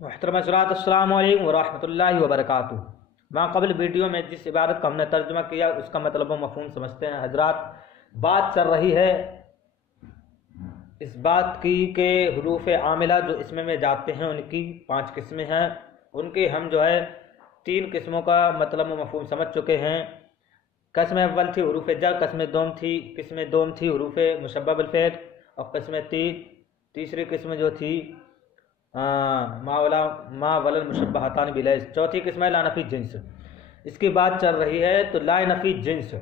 محترم حضرات، السلام علیکم ورحمۃ اللہ وبرکاتہ۔ قبل ویڈیو میں جس عبارت کا ہم نے ترجمہ کیا اس کا مطلب و مفہوم سمجھتے ہیں حضرات۔ بات چل رہی ہے اس بات کی کہ حروف عاملہ جو اسم میں جاتے ہیں ان کی 5 قسمیں ہیں، ان کی ہم 3 قسموں کا مطلب و مفہوم سمجھ چکے ہیں۔ قسم اول تھی حروف جر، قسم دوم تھی حروف مشبہ بالفعل، اور تیسری قسم جو تھی ما ولل مشبہتان بلیس، چوتھی قسم ہے لا نفی جنس۔ اس کی بات چل رہی ہے تو لا نفی جنس،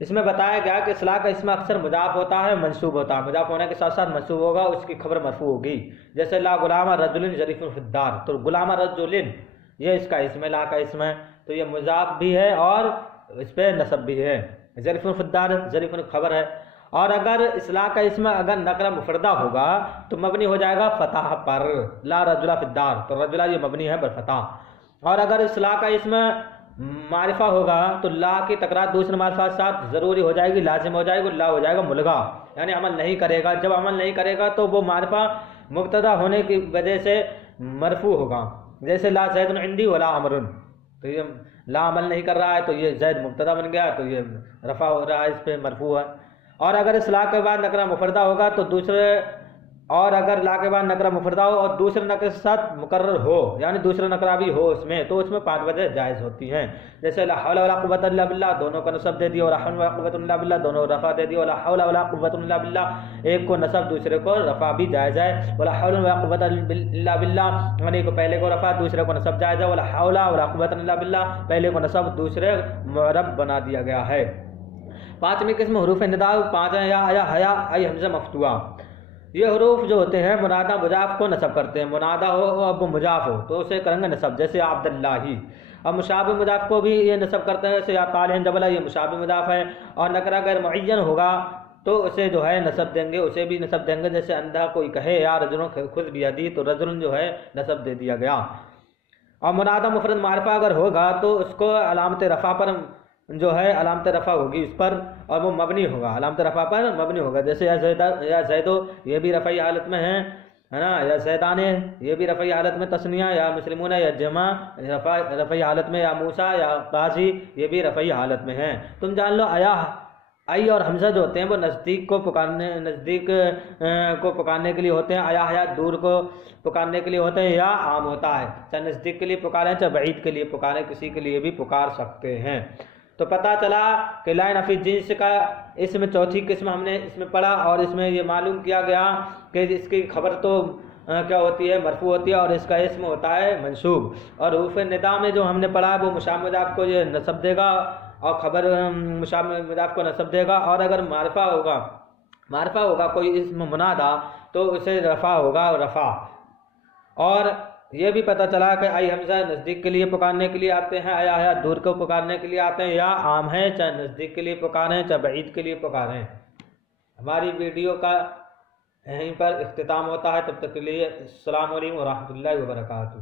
اس میں بتایا گیا کہ اصلاح کا اسم اکثر مضاف ہوتا ہے، منصوب ہوتا ہے، مضاف ہونے کے ساتھ ساتھ منصوب ہوگا، اس کی خبر مرفوع ہوگی۔ جیسے لا غلام رجل ظریف فی الدار، تو غلام رجل یہ اس کا اسم ہے، لا کا اسم ہے، تو یہ مضاف بھی ہے اور اس پہ نصب بھی ہے۔ ظریف فی الدار، ظریف خبر ہے۔ اور اگر اصلاح کا اسم اگر نقرہ مفردہ ہوگا تو مبنی ہو جائے گا فتح پر، لا رجل فی الدار، تو رجلہ یہ مبنی ہے بالفتح۔ اور اگر اصلاح کا اسم معرفہ ہوگا تو لا کی تکرار دوسرے معرفہ کے ساتھ ضروری ہو جائے گی، لازم ہو جائے گی، لا ہو جائے گا ملغا، یعنی عمل نہیں کرے گا۔ جب عمل نہیں کرے گا تو وہ معرفہ مبتدا ہونے کی وجہ سے مرفوع ہوگا۔ جیسے لا زید عندی ولا عمر، تو یہ لا عمل نہیں کر رہا ہے تو یہ زید مبتدا بن گیا، تو یہ رفع ہو رہا ہے، اس پہ مرفوع ہے۔ اور اگر اصلاح کے بعد نکرہ مفردہ ہوگا تو اگر لا کے بعد نکرہ مفردہ ہو اور دوسرے نکرے کے ساتھ مقرر ہو، یعنی دوسرا نکرہ بھی ہو اس میں، تو اس میں 5 وجہ جائز ہوتی ہیں۔ جیسے لا حول ولا قوت الا باللہ، دونوں کا نصب دے دیا، ولا حول ولا قوت الا باللہ دونوں رفع دے دیا، ولا حول ولا قوت الا باللہ ایک کو نصب دوسرے کو رفع بھی جائز ہے، ولا حول ولا قوت الا باللہ یعنی پہلے کو رفع دوسرے کو نصب جائز ہے، ولا حول ولا قوت الا باللہ پہلے کو نصب دوسرے معرب بنا دیا گیا ہے۔ 5ویں قسم حروف ندا 5 ہیں، یا حیا ای حمزہ مفتوحہ۔ یہ حروف جو ہوتے ہیں منادہ مضاف کو نصب کرتے ہیں، منادہ ہو اب مضاف ہو تو اسے کریں گے نصب، جیسے عبداللہ۔ اب مشابہ مضاف کو بھی یہ نصب کرتے ہیں، جیسے یا طالع جبلہ، یہ مشابہ مضاف ہے۔ اور نکرہ غیر معین ہوگا تو اسے نصب دیں گے، اسے بھی نصب دیں گے، جیسے اندھا کوئی کہے یا رجل خذ بیدی، تو رجل نصب دے دیا گیا۔ اور منادہ مفرد معرفہ اگر ہوگا تو اس کو علامت رفع پر علامت رفع ہوگی اس پر، اور وہ مبنی ہوگا، علامت رفع پر مبنی ہوگا۔ جیسے یا زیدو، یہ بھی رفعی حالت میں ہے نا، یا زیدانے یہ بھی رفعی حالت میں تثنیہ، یا مسلمون یا جمع رفعی حالت میں، یا موسیٰ یا قاضی یہ بھی رفعی حالت میں ہیں۔ تم جان لو ای اور حمزہ جو ہوتے ہیں وہ نزدیک کو پکارنے کے لیے ہوتے ہیں، حیا دور کو پکارنے کے لیے ہوتے ہیں، یا عام ہوتا ہے، چاہے نزدیک کے لیے پکاریں چاہے بعید کے لیے پکاریں، کسی کے لیے بھی پکار سکتے ہیں۔ تو پتہ چلا کہ لا نفی جنس کا اسم 4تھی قسم ہم نے اس میں پڑھا، اور اس میں یہ معلوم کیا گیا کہ اس کی خبر تو کیا ہوتی ہے، مرفوع ہوتی ہے، اور اس کا اسم ہوتا ہے منصوب۔ اور حروف ندا میں جو ہم نے پڑھا وہ مشابہ مضاف کو یہ نصب دے گا اور خبر مشابہ مضاف کو نصب دے گا، اور اگر معرفہ ہوگا کوئی اسم منادہ تو اسے رفع ہوگا، رفع۔ اور یہ بھی پتہ چلا کہ ای حمزہ نزدیک کے لیے پکارنے کے لیے آتے ہیں، حیا دور کو پکارنے کے لیے آتے ہیں، یا عام ہے چاہے نزدیک کے لیے پکاریں چاہے بعید کے لیے پکاریں۔ ہماری ویڈیو کا یہیں پر اختتام ہوتا ہے، تب تک کے لیے السلام علیکم ورحمۃ اللہ وبرکاتہ۔